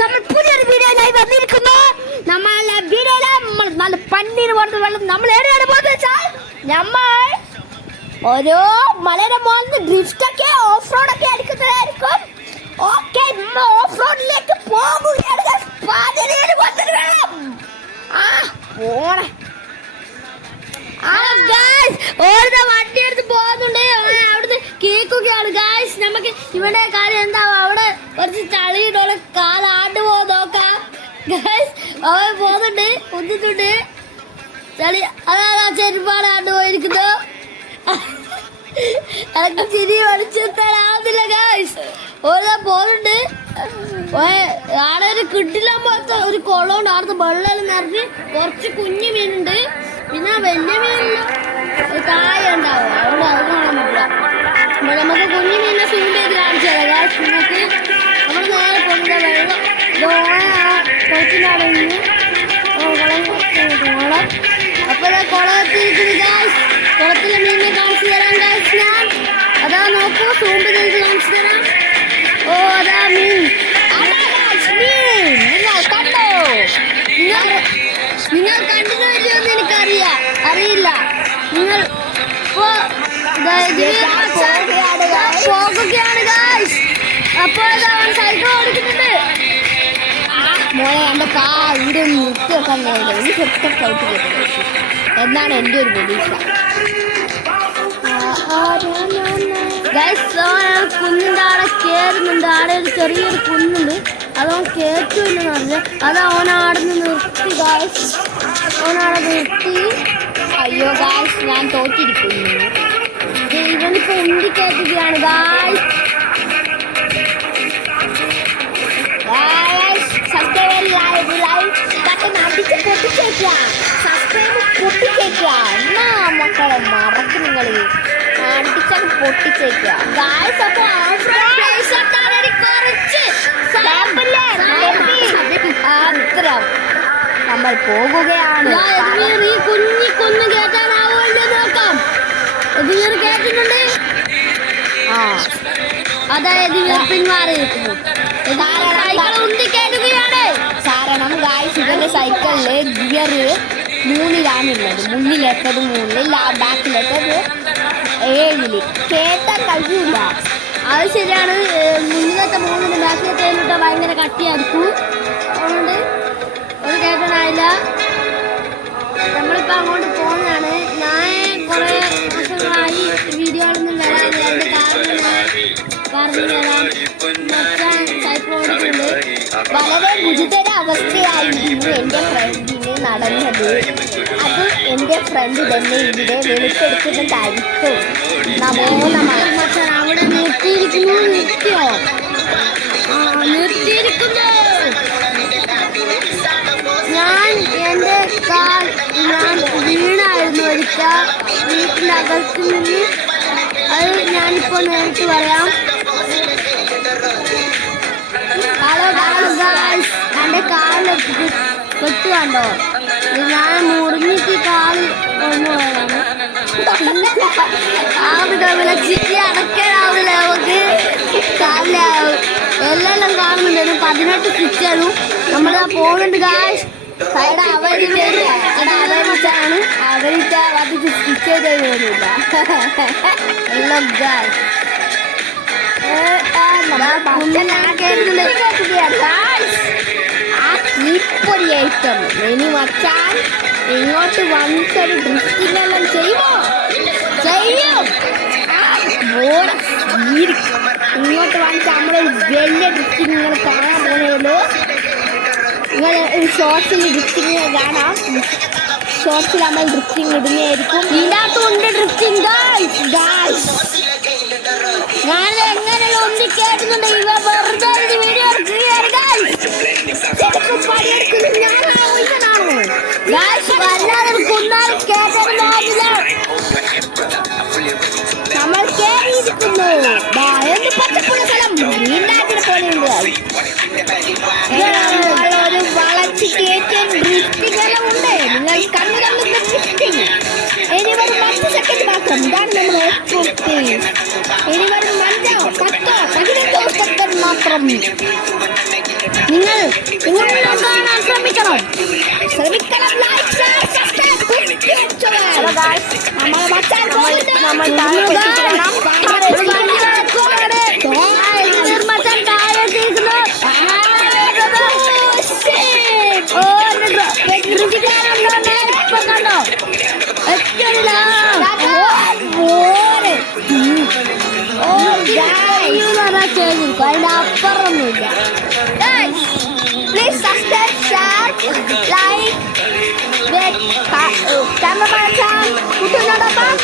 നമ്മൾ പുതിയൊരു വീഡിയോയിലായി വന്നിരിക്കുന്നു. നമ്മളെ വീഡിയോയില് നമ്മൾ നല്ല പന്നീര് പോലത്തെ വെള്ളം നമ്മൾ എവിടെയാണ് പോകുന്നത് വെച്ചാൽ നമ്മൾ ഓരോ മലയുടെ മുകളിൽ ഡ്രിഫ്റ്റ് ഒക്കെ ഓഫ് റോഡ് ഒക്കെ അടിക്കുന്നതായിരിക്കും. ഓക്കെ, നമ്മൾ ഓഫ് റോഡിലേക്ക് പോകുകയാണ്. പന്നീര് പോലത്തെ വെള്ളം പോണേ. ഓരോ വണ്ടി എടുത്ത് പോകുന്നുണ്ട്. അവിടുന്ന് കേൾക്കുകയാണ് ഗായ്സ്. നമുക്ക് ഇവിടെ കാര്യം എന്താവും, അവിടെ കുറച്ച് ചളിയിട്ടോളെ കാലാണ്ട് പോകും നോക്കാം ഗായ്സ്. അവൻ പോകുന്നുണ്ട്, കുന്നിട്ടുണ്ട് ചളി. അതാ ചെരുപ്പാട് ആണ്ട് പോയിരിക്കുന്നു. എനിക്ക് ചിരി വലിച്ചെത്താനാവുന്നില്ല ഗായ്സ്. ഓരോ പോകുന്നുണ്ട്. ആടെ ഒരു കിട്ടില്ലാൻ പോലത്തെ ഒരു കുളമുണ്ട്. അവിടുത്തെ വെള്ളം നിറഞ്ഞ് കുറച്ച് കുഞ്ഞു മീനുണ്ട്. പിന്നെ വലിയ മീനിന് താഴെ ഉണ്ടാവും. അവിടെ അത് കാണാൻ പറ്റില്ല. നമുക്ക് കുഞ്ഞു മീനിനെ സൂം ചെയ്ത് കാണിച്ചു തരാം. നമുക്ക് നമ്മൾ നേരെ പോകുന്ന വെള്ളം കുളത്തിനടങ്ങി കുളം. അപ്പോൾ കുളത്തിരിക്കുന്നു ഗായ്സ്. കുളത്തിലെ മീനിനെ കാണിച്ചു തരാം ഗായ്സ്. ഞാൻ അതാ നോക്കൂ, സൂം ചെയ്ത് കാണിച്ചു തരാം. ഓ അതാ മീൻ, അതാ ഗായ്സ് മീൻ. നിങ്ങൾ കണ്ടോ? നിങ്ങൾ കണ്ടിട്ടോ എന്ന് എനിക്കറിയാം, അറിയില്ല. നിങ്ങൾ പോകുകയാണ് ഗായ്സ്. അപ്പോൾ അവൻ സൈക്കിൾ ഓടിക്കുന്നുണ്ട്. മോനെ എൻ്റെ ഇവിടെ നിർത്തി വെക്കാൻ എന്നാണ് എൻ്റെ ഒരു പ്രതീക്ഷ ഗായ്സ്. കുന്നിൻ്റെ ആടെ കയറുന്നുണ്ട്. ആടെ ഒരു ചെറിയൊരു കുന്നുണ്ട്. അതവൻ കേൾക്കില്ലെന്ന് പറഞ്ഞു. അത് അവനാടെ നിർത്തി ഗായ്സ്. അവനാടെ നിർത്തി. അയ്യോ ഗായ്സ്, ഞാൻ തോറ്റിരിക്കുന്നു. ഇവനിപ്പോ ഉന്തി കേൾക്കുകയാണ് ഗായ്സ്. മക്കളെ മറക്ക് നിങ്ങൾ അടിച്ചാൽ പൊട്ടിച്ചേക്കുക ഗായ്സ്. അപ്പൊ നമ്മൾ പോകുകയാണ്. ഈ കുഞ്ഞി കുന്ന് കേട്ടാനാവുമല്ലോ നോക്കാം. കേൾക്കുന്നുണ്ട്. അതായത് പിന്മാറിയിരിക്കുന്നു. കാരണം ഗായ്സ് ഇവന്റെ സൈക്കിളില് ഗിയർ 3-ലാണുള്ളത്. മുന്നിലെത്തത് 3, ബാക്കിലെത്തത് 7. കേട്ടാൻ കഴിയൂല. അത് ശരിയാണ്. മുന്നിലത്തെ 3 ബാക്കിലത്തെ ഭയങ്കര കട്ടിയായിരിക്കും. അതുകൊണ്ട് ഒരു കേട്ടനായില്ല. നമ്മളിപ്പോൾ അങ്ങോട്ട് പോകുന്നതാണ്. ഞാൻ കുറേ വർഷങ്ങളായി വീഡിയോകളൊന്നും വരാനില്ല. അതിൻ്റെ കാരണം പറഞ്ഞു തരാം. മച്ചാൻ സൈക്കിൾ ഓടിക്കുന്നുണ്ട്. വളരെ ഗുരുതര അവസ്ഥയായിരുന്നു എൻ്റെ ഫ്രണ്ടിന് നടന്നത്. അത് എൻ്റെ ഫ്രണ്ട് തന്നെ ഇവിടെ വെളിപ്പെടുത്തുന്നതായിരിക്കും. മച്ചാൻ അവിടെ നിർത്തിയിരിക്കുന്നു. നിർത്തിയോ? നിർത്തിയിരിക്കുന്നു. ഞാൻ എൻ്റെ ഞാൻ വീണായിരുന്നു ഒരിക്കൽ വീട്ടിൻ്റെ അകത്ത് നിന്ന്. അത് ഞാനിപ്പോൾ നേരിട്ട് പറയാം. ഹലോ ഗായ്സ്, എൻ്റെ കാലിൽ കെട്ട് കണ്ടോ? ഞാൻ മുറിഞ്ഞിട്ട് കാല് കൊണ്ടുപോയതാണ്. ആവില്ല, ചിരി അടക്കാനാവില്ല. നമുക്ക് കാലിലാവും. എല്ലാം കാണുന്നുണ്ട്. 18 സ്റ്റിച്ചാണ്. നമ്മളാ പോകുന്നുണ്ട് ഗായ്സ്. സൈഡ് അവരിച്ചാണ്. അവരിച്ച അതിച്ച് സ്റ്റിച്ച് ചെയ്ത് വരുന്നില്ല. എല്ലാം ഗായ്സ് ഈപ്പൊരു ഐറ്റം ഇനി മച്ചാൻ ഇങ്ങോട്ട് വന്നിട്ടൊരു ഡ്രിഫ്റ്റിംഗ് എല്ലാം ചെയ്യുമോ? ചെയ്യും. ഇങ്ങോട്ട് വന്നിട്ട് നമ്മളൊരു വലിയ ഡ്രിഫ്റ്റിംഗ് നിങ്ങൾ കാണാൻ പോകുന്നല്ലോ. നിങ്ങൾ ഒരു ഷോർട്സിൽ ഡ്രിഫ്റ്റിംഗ് കാണാം. ഷോർട്സിൽ നമ്മൾ ഡ്രിഫ്റ്റിംഗ് ഇടുന്നതായിരിക്കും. ഇതിനകത്തുണ്ട് ഡ്രിഫ്റ്റിംഗ് ഗായ്സ്. ഞാൻ എങ്ങനെയുള്ള ഒന്നി കേട്ടുന്നുണ്ട്. ഇവ വെറുതെ വീഡിയോ വല്ലാതെ കുന്നാലും കേട്ടില്ല. നമ്മൾ കേറിയിരിക്കുന്നു. എന്ത് പച്ചപ്പുള്ള സ്ഥലം വീണ്ടാക്കിനെ പോലെയുണ്ട്. ഒരു വളച്ച് കയറ്റൻ ഡ്രിഫ്റ്റിംഗ് എല്ലാം ഉണ്ട്. നിങ്ങൾ കണ്ണു കണ്ടുന്ന ഡ്രിഫ്റ്റിംഗ്. ഇനി വരും 10 സെക്കൻഡ് മാത്രം. ഇതാണ് നമ്മൾ ഇനി വരും 5, 10, 15 സെക്കൻഡ് മാത്രം. നിങ്ങൾ കാണാൻ ശ്രമിക്കണം. Like share subscribe. Hello guys, നമ്മൾ താഴെ എത്തിക്കണം. മച്ചാൻ താഴെ എത്തിയിരിക്കുന്നു. അതിന്റെ അപ്പുറമൊന്നുമില്ല. Please subscribe, share, like. Cameraman കുട്ടനോടൊപ്പം